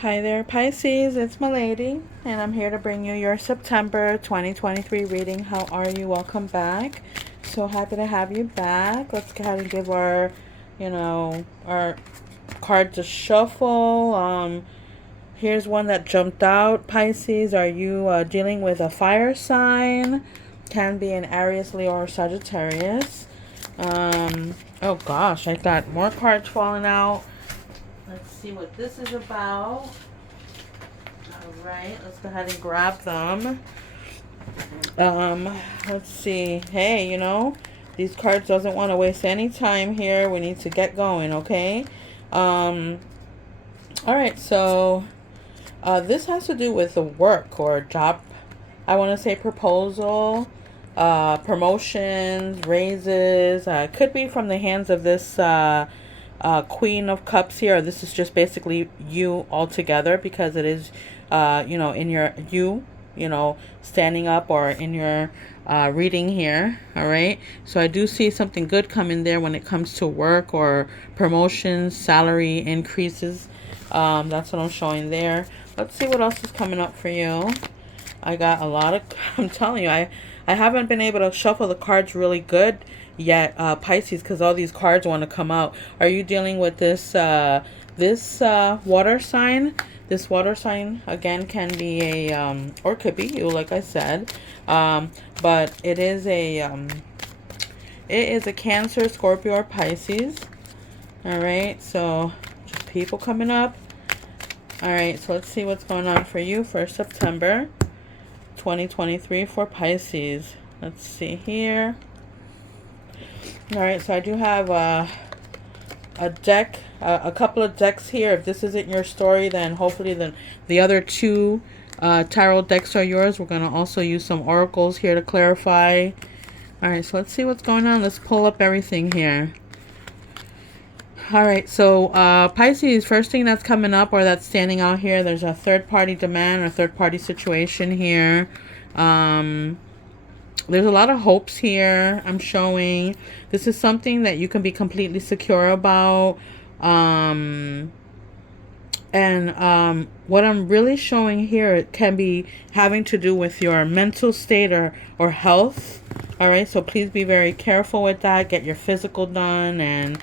Hi there, Pisces. It's Milady, and I'm here to bring you your September 2023 reading. How are you? Welcome back. So happy to have you back. Let's go ahead and give our cards a shuffle. Here's one that jumped out. Pisces, are you dealing with a fire sign? Can be an Aries, Leo, or Sagittarius. Oh gosh, I got more cards falling out. Let's see what this is about. All right, let's go ahead and grab them. Let's see. Hey, these cards doesn't want to waste any time here. We need to get going, okay? Um, all right, so this has to do with the work or job. I want to say proposal, promotions, raises. Could be from the hands of this Queen of Cups here. This is just basically you altogether because it is, in your standing up or in your reading here. All right. So I do see something good coming there when it comes to work or promotions, salary increases. That's what I'm showing there. Let's see what else is coming up for you. I got a lot of, I'm telling you, I haven't been able to shuffle the cards really good yet, Pisces, because all these cards want to come out. Are you dealing with this water sign? This water sign, again, can be or could be you, like I said. But it is a Cancer, Scorpio, or Pisces. All right, so just people coming up. All right, so let's see what's going on for you for September 2023 for Pisces. Let's see here. All right, so I do have a deck, a couple of decks here. If this isn't your story, then hopefully the other two tarot decks are yours. We're going to also use some oracles here to clarify. All right, so let's see what's going on. Let's pull up everything here. All right, so Pisces, first thing that's coming up or that's standing out here, there's a third-party demand or third-party situation here. There's a lot of hopes here I'm showing. This is something that you can be completely secure about. What I'm really showing here, it can be having to do with your mental state or health. All right, so please be very careful with that. Get your physical done and,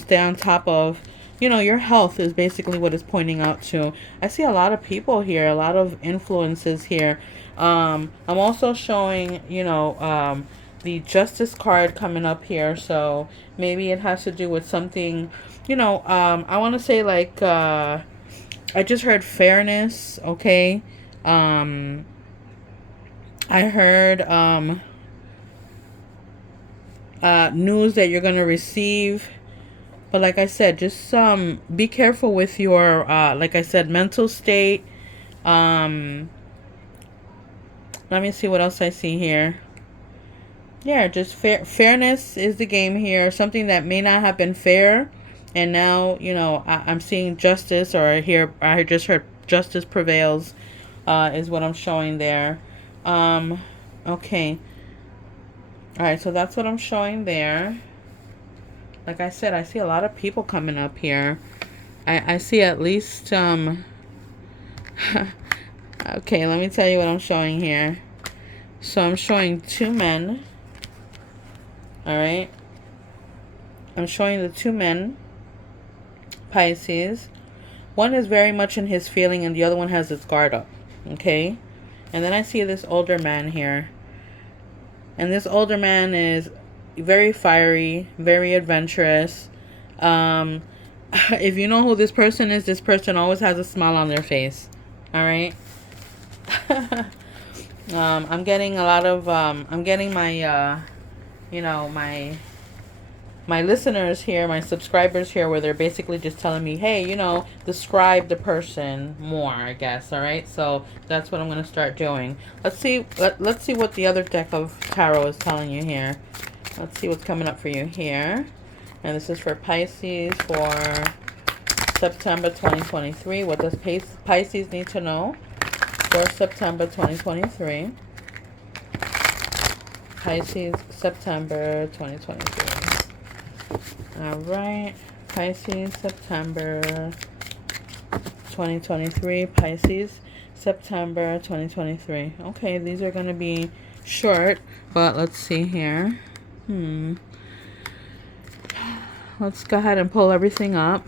stay on top of, your health is basically what it's pointing out to. I see a lot of people here, a lot of influences here. I'm also showing, the Justice card coming up here. So maybe it has to do with something, I want to say like, I just heard fairness, okay? I heard news that you're going to receive. But like I said, just be careful with your, like I said, mental state. Let me see what else I see here. Yeah, just fairness is the game here. Something that may not have been fair. And now, I'm seeing justice, or I just heard justice prevails, is what I'm showing there. Okay. All right, so that's what I'm showing there. Like I said, I see a lot of people coming up here. I see at least, okay, let me tell you what I'm showing here. So I'm showing two men. All right. I'm showing the two men, Pisces. One is very much in his feeling and the other one has his guard up. Okay. And then I see this older man here. And this older man is very fiery, very adventurous. If you know who this person is, this person always has a smile on their face. All right. I'm getting a lot of, I'm getting my, my listeners here, my subscribers here, where they're basically just telling me, hey, describe the person more, I guess. All right. So that's what I'm going to start doing. Let's see what the other deck of tarot is telling you here. Let's see what's coming up for you here. And this is for Pisces for September 2023. What does Pisces need to know for September 2023? Pisces, September 2023. All right. Pisces, September 2023, Pisces, September 2023. Okay, these are going to be short, but let's see here. Let's go ahead and pull everything up.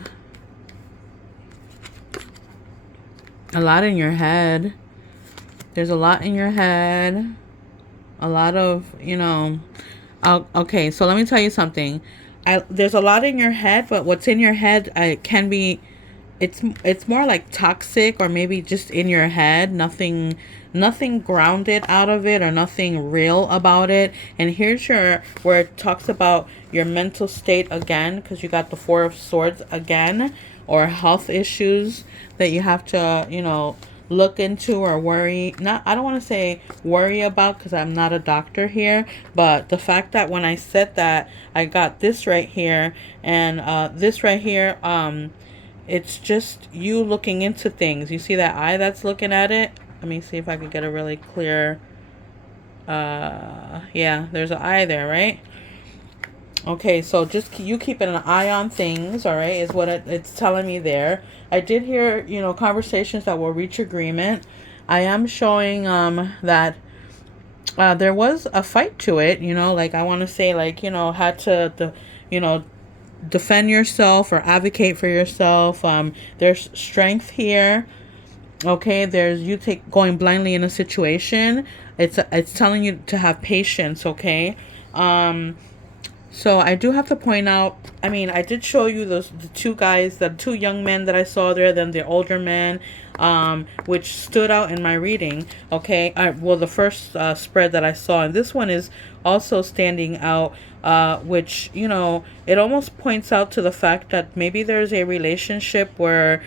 A lot in your head. There's a lot in your head. A lot of, okay, so let me tell you something. There's a lot in your head, but what's in your head can be, it's more like toxic, or maybe just in your head. Nothing grounded out of it, or nothing real about it. And here's where it talks about your mental state again, because you got the Four of Swords again, or health issues that you have to, look into or worry. I don't want to say worry about, because I'm not a doctor here, but the fact that when I said that, I got this right here, and this right here, it's just you looking into things. You see that eye that's looking at it? Let me see if I could get a really clear, yeah, there's an eye there, right? Okay, so just you keeping an eye on things, all right, is what it's telling me there. I did hear, conversations that will reach agreement. I am showing that there was a fight to it, like I want to say, like, had to, defend yourself or advocate for yourself. There's strength here. Okay, there's you going blindly in a situation. It's telling you to have patience, okay? So I do have to point out, I did show you the two guys, the two young men that I saw there, then the older man, which stood out in my reading, okay? Well, the first spread that I saw, and this one is also standing out, which, it almost points out to the fact that maybe there's a relationship where,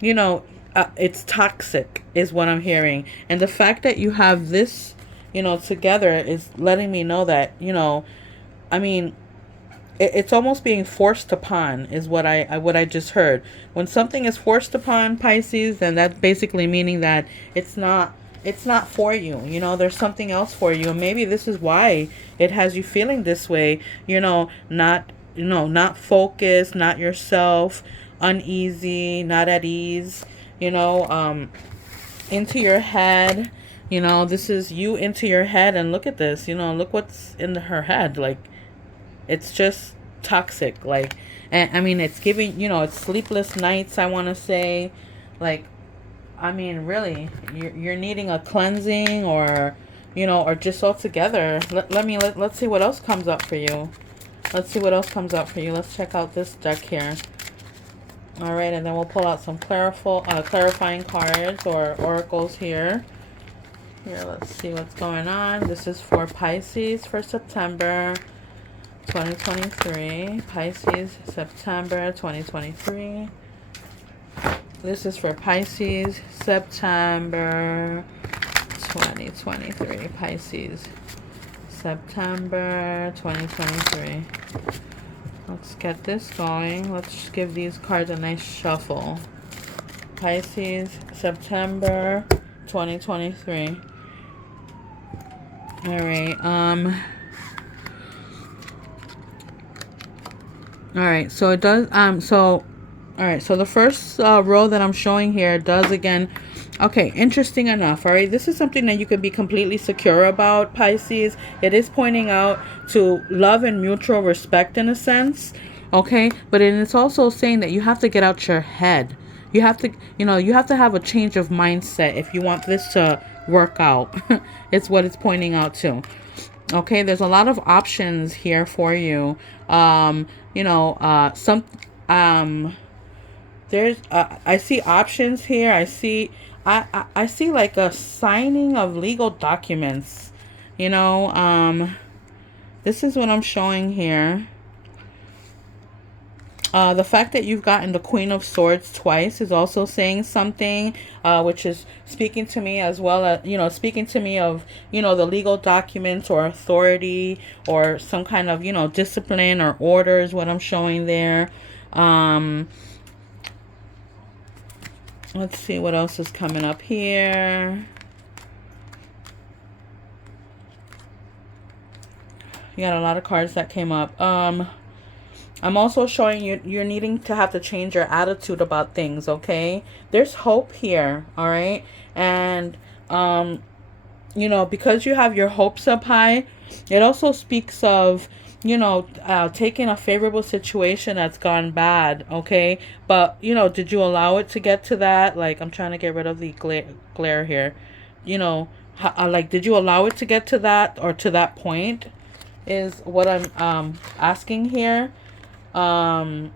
it's toxic, is what I'm hearing. And the fact that you have this, together is letting me know that, it's almost being forced upon, is what I just heard. When something is forced upon, Pisces, then that's basically meaning that it's not for you. There's something else for you, and maybe this is why it has you feeling this way. Not focused, not yourself, uneasy, not at ease. Into your head. This is you into your head, and look at this. Look what's in her head. Like, it's just toxic. Like, and it's giving, it's sleepless nights, I want to say. Like, really, you're needing a cleansing, or, or just altogether. Let's see what else comes up for you. Let's see what else comes up for you. Let's check out this deck here. All right, and then we'll pull out some clarifying cards or oracles here. Here, let's see what's going on. This is for Pisces for September 2023. Pisces, September 2023. This is for Pisces, September 2023. Pisces, September 2023. Let's get this going. Let's give these cards a nice shuffle. Pisces, September 2023. All right. All right. So it does. All right. So the first row that I'm showing here does again. Okay, interesting enough. All right, this is something that you can be completely secure about, Pisces. It is pointing out to love and mutual respect in a sense. Okay, but it's also saying that you have to get out your head. You have to, you have to have a change of mindset if you want this to work out. It's what it's pointing out to. Okay, there's a lot of options here for you. There's I see options here. I see like a signing of legal documents. This is what I'm showing here. The fact that you've gotten the Queen of Swords twice is also saying something, which is speaking to me as well as, speaking to me of, the legal documents or authority or some kind of, discipline or order is what I'm showing there. Let's see what else is coming up here. You got a lot of cards that came up. I'm also showing you you're needing to have to change your attitude about things, okay? There's hope here, all right? And um because you have your hopes up high, it also speaks of, taking a favorable situation that's gone bad, okay? But, did you allow it to get to that? Like, I'm trying to get rid of the glare here. Like, did you allow it to get to that or to that point is what I'm asking here. Um,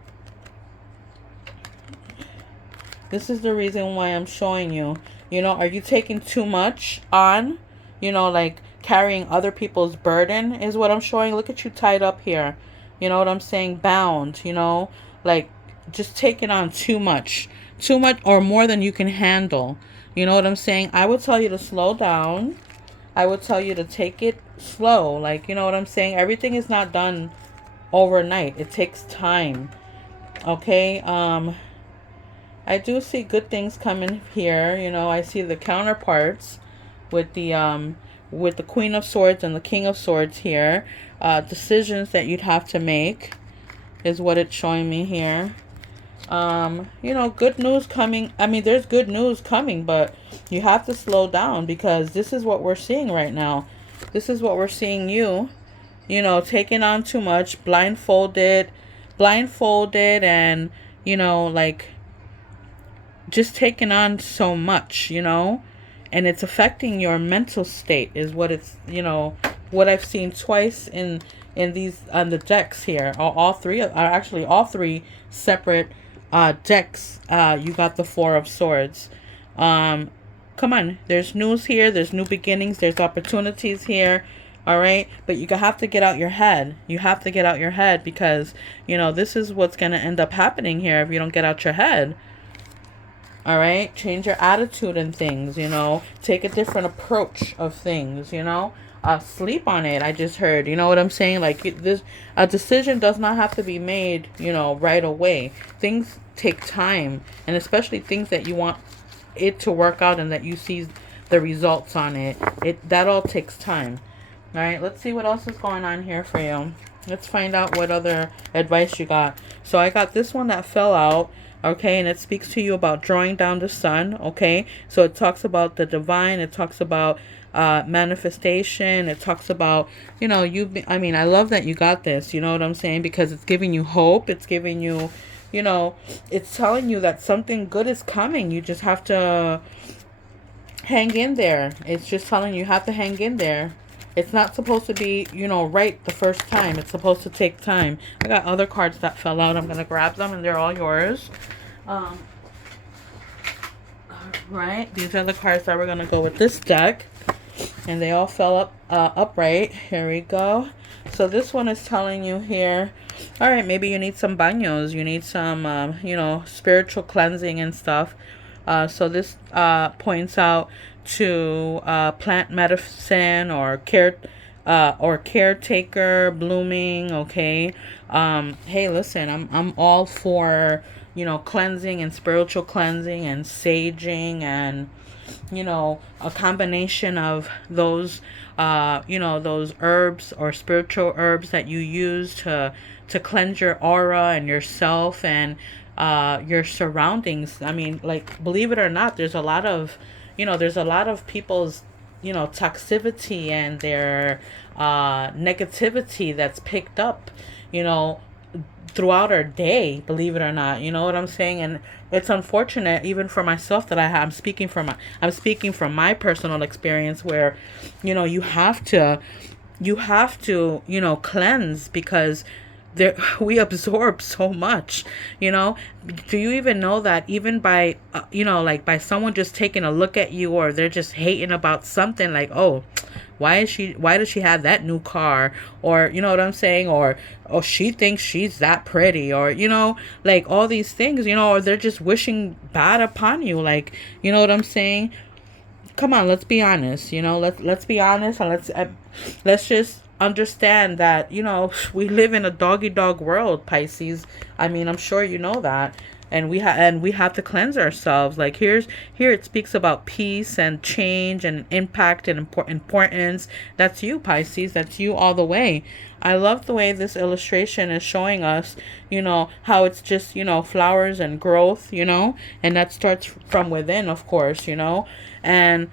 this is the reason why I'm showing you. Are you taking too much on? Like carrying other people's burden is what I'm showing. Look at you tied up here. You know what I'm saying? Bound, like just taking on too much. Too much or more than you can handle. You know what I'm saying? I would tell you to slow down. I would tell you to take it slow. Like, you know what I'm saying? Everything is not done overnight. It takes time. Okay? I do see good things coming here. I see the counterparts with the Queen of Swords and the King of Swords here. Decisions that you'd have to make is what it's showing me here. Good news coming. I mean, there's good news coming, but you have to slow down because this is what we're seeing right now. This is what we're seeing taking on too much, blindfolded and, like just taking on so much, and it's affecting your mental state is what it's, what I've seen twice in these on the decks here. All three are actually all three separate decks. You got the Four of Swords. Come on, there's news here, there's new beginnings, there's opportunities here. All right, but you have to get out your head. You have to get out your head because this is what's going to end up happening here if you don't get out your head. All right, change your attitude and things, take a different approach of things, sleep on it. I just heard, you know what I'm saying? Like a decision does not have to be made, right away. Things take time, and especially things that you want it to work out and that you see the results on it. That all takes time. All right, let's see what else is going on here for you. Let's find out what other advice you got. So I got this one that fell out. Okay, and it speaks to you about drawing down the sun. Okay, so it talks about the divine. It talks about manifestation. It talks about, I love that you got this. You know what I'm saying? Because it's giving you hope. It's giving you, it's telling you that something good is coming. You just have to hang in there. It's just telling you have to hang in there. It's not supposed to be, right the first time. It's supposed to take time. I got other cards that fell out. I'm going to grab them and they're all yours. Right. These are the cards that we're going to go with this deck. And they all fell up upright. Here we go. So this one is telling you here, all right, maybe you need some baños. You need some, spiritual cleansing and stuff. So this points out to plant medicine or caretaker blooming. Okay. Hey, listen, I'm all for cleansing and spiritual cleansing and saging and a combination of those those herbs or spiritual herbs that you use to cleanse your aura and yourself and your surroundings. I mean, like, believe it or not, there's a lot of people's toxicity and their negativity that's picked up throughout our day, believe it or not. You know what I'm saying? And it's unfortunate even for myself that I'm speaking from my personal experience where you have to cleanse because there we absorb so much. Do you even know that even by like by someone just taking a look at you, or they're just hating about something, like, oh, why does she have that new car, or you know what I'm saying, or oh, she thinks she's that pretty, or like all these things, or they're just wishing bad upon you, like, you know what I'm saying? Come on, let's be honest. Let's be honest, and let's just understand that we live in a doggy dog world, Pisces. I mean, I'm sure you know that. and we have to cleanse ourselves. Like here it speaks about peace and change and impact and importance. That's you, Pisces. That's you all the way. I love the way this illustration is showing us, how it's just, flowers and growth, and that starts from within, of course, and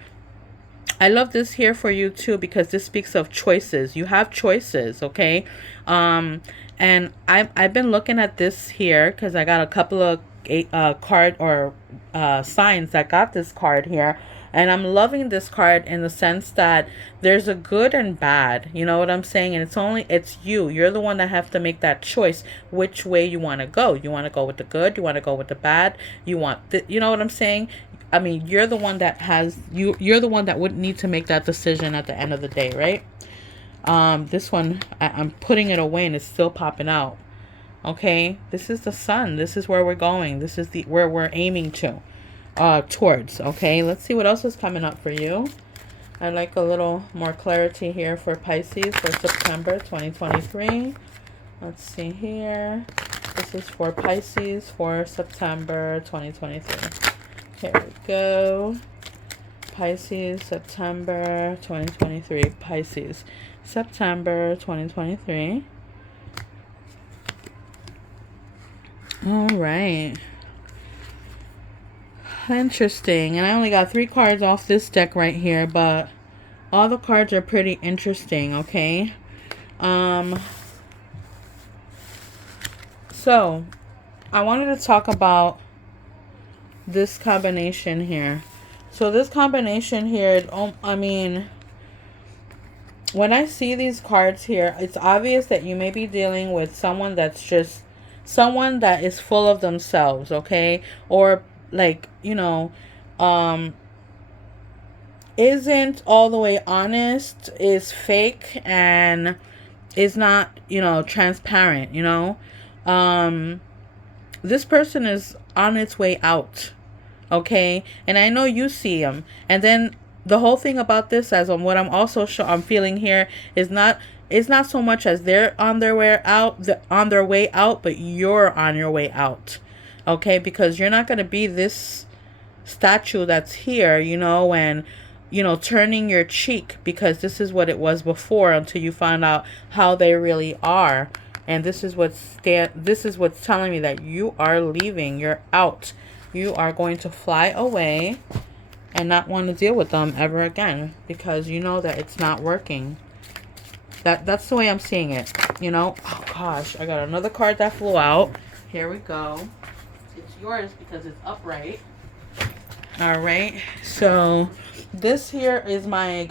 I love this here for you too, because this speaks of choices. You have choices, okay? And I've been looking at this here because I got a couple of card or signs that got this card here. And I'm loving this card in the sense that there's a good and bad. You know what I'm saying? And it's you. You're the one that have to make that choice which way you want to go. You want to go with the good? You want to go with the bad? You know what I'm saying? I mean, you're the one that you're the one that would need to make that decision at the end of the day, right? This one, I'm putting it away and it's still popping out. Okay, this is the sun. This is where we're going. This is where we're aiming towards. Okay, let's see what else is coming up for you. I'd like a little more clarity here for Pisces for September 2023. Let's see here. This is for Pisces for September 2023. Here we go. Pisces, September 2023. Pisces, September 2023. All right. Interesting. And I only got 3 cards off this deck right here, but all the cards are pretty interesting, okay? So, I wanted to talk about this combination here. So this combination here, I mean, when I see these cards here, it's obvious that you may be dealing with someone that is full of themselves, okay? Or like, isn't all the way honest, is fake, and is not, transparent, this person is on its way out. Okay, and I know you see them. And then the whole thing about this, as what I'm also I'm feeling here, is not so much as they're on their way out, but you're on your way out. Okay, because you're not going to be this statue that's here, and turning your cheek, because this is what it was before, until you find out how they really are. And this is what's telling me that you are leaving. You're out. You are going to fly away and not want to deal with them ever again, because you know that it's not working. That's the way I'm seeing it. Oh gosh, I got another card that flew out. Here we go. It's yours because it's upright. All right. So this here is my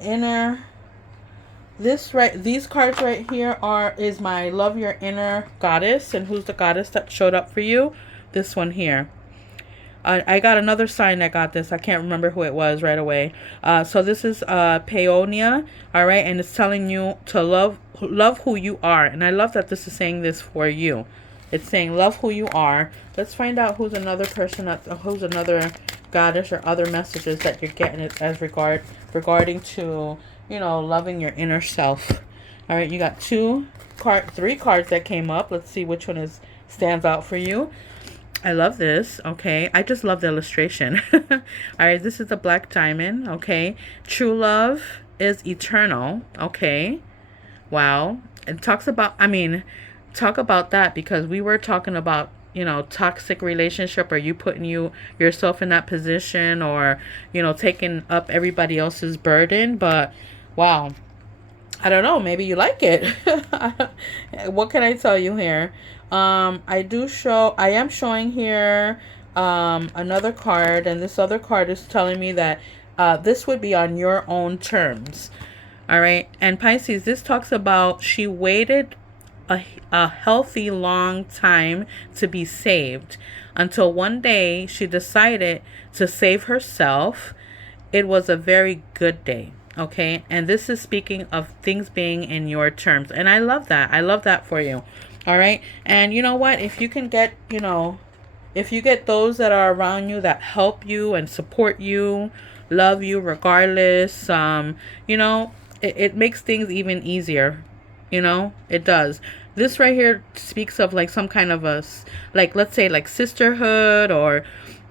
inner. These cards right here is my love your inner goddess. And who's the goddess that showed up for you? This one here. I got another sign that got this. I can't remember who it was right away. So this is Peonia. All right, and it's telling you to love who you are. And I love that this is saying this for you. It's saying love who you are. Let's find out who's another person who's another goddess or other messages that you're getting as regarding to loving your inner self. All right, you got 3 cards that came up. Let's see which one stands out for you. I love this. Okay, I just love the illustration. All right, this is the black diamond. Okay, true love is eternal. Okay, wow. It talk about that, because we were talking about toxic relationship, or you putting yourself in that position, or taking up everybody else's burden. But wow, I don't know, maybe you like it. What can I tell you here? I am showing here another card, and this other card is telling me that this would be on your own terms. All right, and Pisces, this talks about she waited a healthy long time to be saved, until one day she decided to save herself. It was a very good day. Okay, and this is speaking of things being in your terms, and I love that. I love that for you. All right, and you know what, if you can get if you get those that are around you that help you and support you, love you regardless, it makes things even easier. It does. this right here speaks of like some kind of like, let's say like sisterhood, or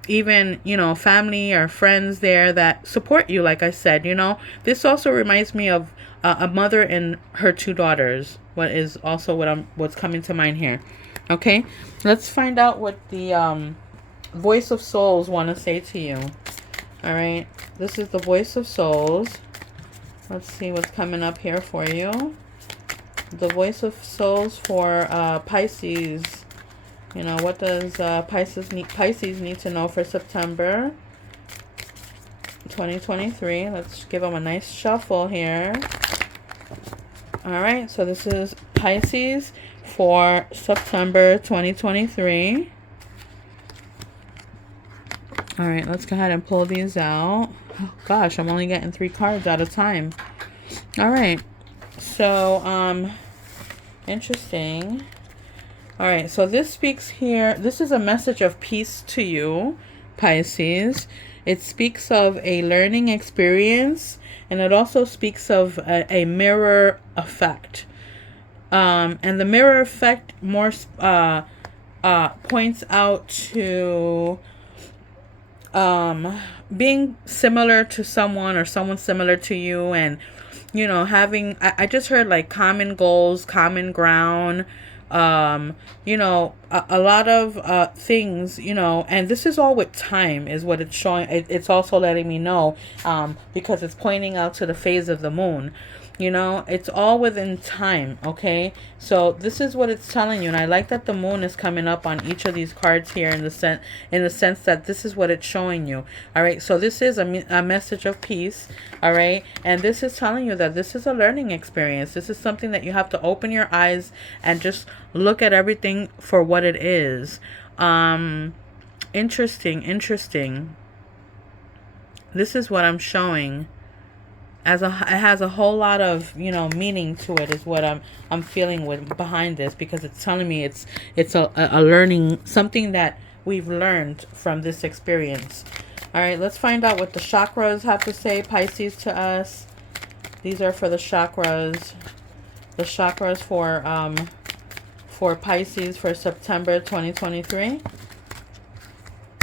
even, you know, family or friends there that support you. Like I said, you know, this also reminds me of a mother and her two daughters, what is also what's coming to mind here. Okay, let's find out what the voice of souls want to say to you. All right, this is the voice of souls. Let's see what's coming up here for you. The voice of souls for Pisces. You know, what does Pisces need to know for September 2023? Let's give them a nice shuffle here. All right, so this is Pisces for September 2023. All right, let's go ahead and pull these out. Oh, gosh, I'm only getting 3 cards at a time. All right, so interesting. All right, so this speaks here. This is a message of peace to you, Pisces. It speaks of a learning experience, and it also speaks of a mirror effect. And the mirror effect more points out to being similar to someone, or someone similar to you, and, you know, having, I just heard like common goals, common ground, you know, a lot of things, you know, and this is all with time is what it's showing. It's also letting me know, because it's pointing out to the phase of the moon. You know, it's all within time. Okay, so this is what it's telling you, and I like that the moon is coming up on each of these cards here in the sense that this is what it's showing you. All right, so this is a message of peace. All right, and this is telling you that this is a learning experience. This is something that you have to open your eyes and just look at everything for what it is. Interesting. This is what I'm showing. It has a whole lot of, you know, meaning to it, is what I'm feeling with behind this, because it's telling me it's a learning, something that we've learned from this experience. All right, let's find out what the chakras have to say, Pisces, to us. These are for the chakras. The chakras for Pisces for September 2023.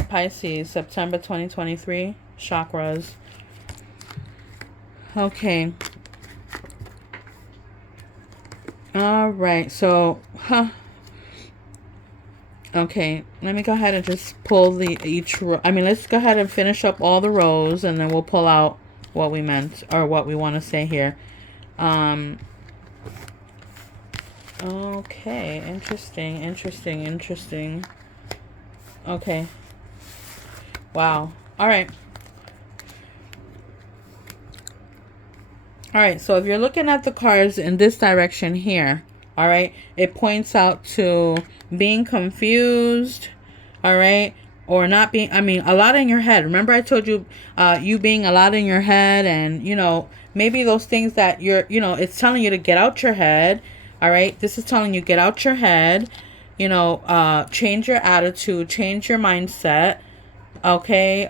Pisces, September 2023, chakras. Okay. All right. So, okay. Let me go ahead and just pull each row. I mean, let's go ahead and finish up all the rows, and then we'll pull out what we meant, or what we want to say here. Okay. Interesting. Okay. Wow. All right. All right, so if you're looking at the cards in this direction here, all right, it points out to being confused, all right, or not being, I mean, a lot in your head. Remember I told you, you being a lot in your head, and, you know, maybe those things that you're, you know, it's telling you to get out your head, all right? This is telling you get out your head, you know, change your attitude, change your mindset, okay?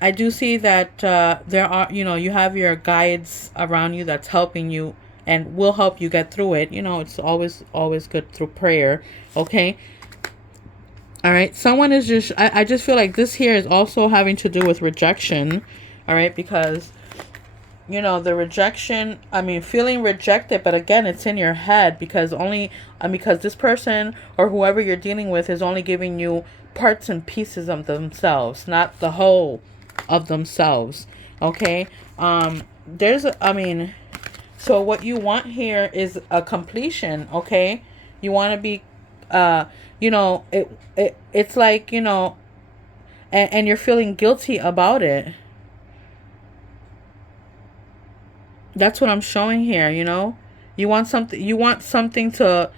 I do see that there are, you know, you have your guides around you that's helping you and will help you get through it. You know, it's always good through prayer. Okay. All right. Someone is just, I just feel like this here is also having to do with rejection. All right. Because, you know, the rejection, I mean, feeling rejected, but again, it's in your head, because because this person or whoever you're dealing with is only giving you parts and pieces of themselves, not the whole of themselves. Okay. So what you want here is a completion. Okay. You want to be, you know, it's like, you know, and you're feeling guilty about it. That's what I'm showing here. You know, you want something to,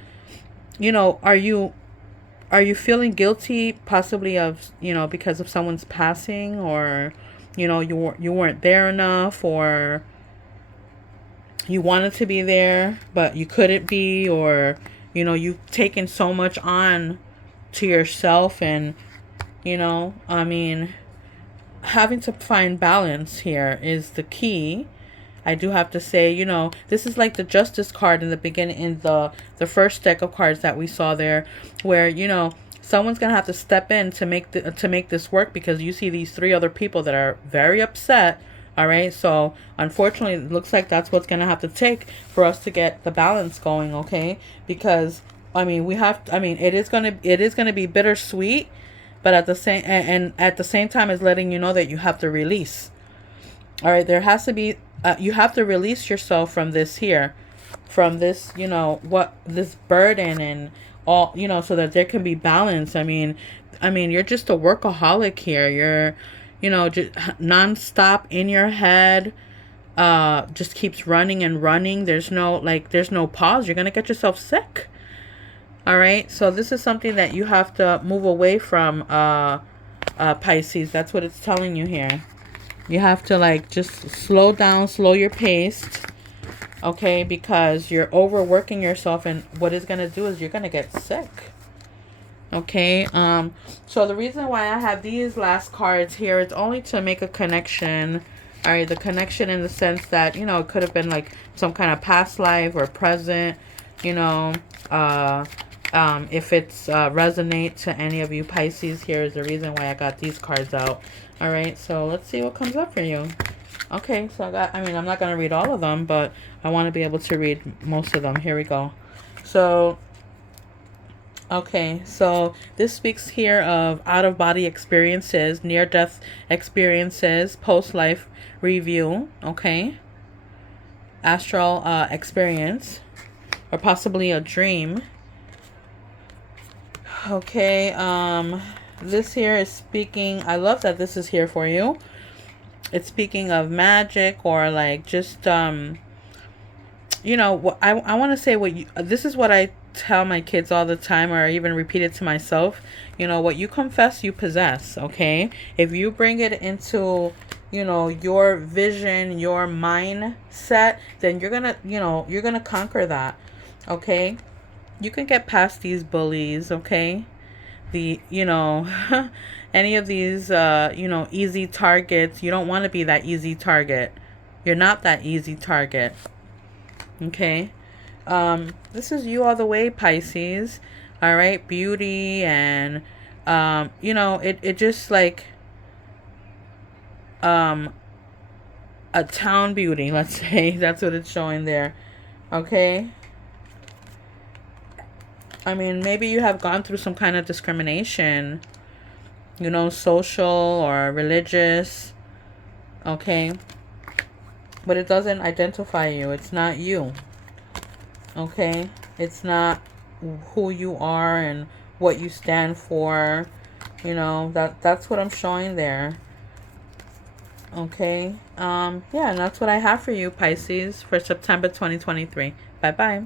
you know, are you feeling guilty possibly of, you know, because of someone's passing, or, you know, you weren't there enough, or you wanted to be there but you couldn't be, or, you know, you've taken so much on to yourself, and, you know, I mean, having to find balance here is the key. I do have to say, you know, this is like the Justice card in the beginning, in the first deck of cards that we saw there, where, you know, someone's gonna have to step in to make this work, because you see these three other people that are very upset. All right, so unfortunately, it looks like that's what's gonna have to take for us to get the balance going. Okay, because I mean, it is gonna be bittersweet, but at the same and at the same time, is letting you know that you have to release. All right, there has to be, you have to release yourself from this here, from this, you know, what this burden and all, you know, so that there can be balance. I mean, you're just a workaholic here. You're, you know, just nonstop in your head. Just keeps running and running. There's no pause. You're gonna get yourself sick. All right, so this is something that you have to move away from, Pisces. That's what it's telling you here. You have to like just slow down, slow your pace, okay? Because you're overworking yourself, and what it's gonna do is you're gonna get sick. Okay, so the reason why I have these last cards here is only to make a connection. All right, the connection in the sense that, you know, it could have been like some kind of past life or present, you know. If it's resonate to any of you Pisces, here is the reason why I got these cards out. All right, so let's see what comes up for you. Okay, so I mean, I'm not going to read all of them, but I want to be able to read most of them. Here we go. So, okay, so this speaks here of out-of-body experiences, near-death experiences, post-life review, okay? Astral experience, or possibly a dream. Okay, this here is speaking, I love that this is here for you. It's speaking of magic, or like just, you know, what I want to say, this is what I tell my kids all the time, or I even repeat it to myself. You know, what you confess, you possess, okay? If you bring it into, you know, your vision, your mindset, then you're gonna, you know, you're gonna conquer that, okay? You can get past these bullies, okay? You know, any of these, you know, easy targets. You don't want to be that easy target. You're not that easy target, okay? This is you all the way, Pisces. All right, beauty and, you know, it just like, a town beauty, let's say. That's what it's showing there, okay? I mean, maybe you have gone through some kind of discrimination, you know, social or religious, okay? But it doesn't identify you. It's not you, okay? It's not who you are and what you stand for, you know, that's what I'm showing there, okay? Yeah, and that's what I have for you, Pisces, for September 2023. Bye-bye.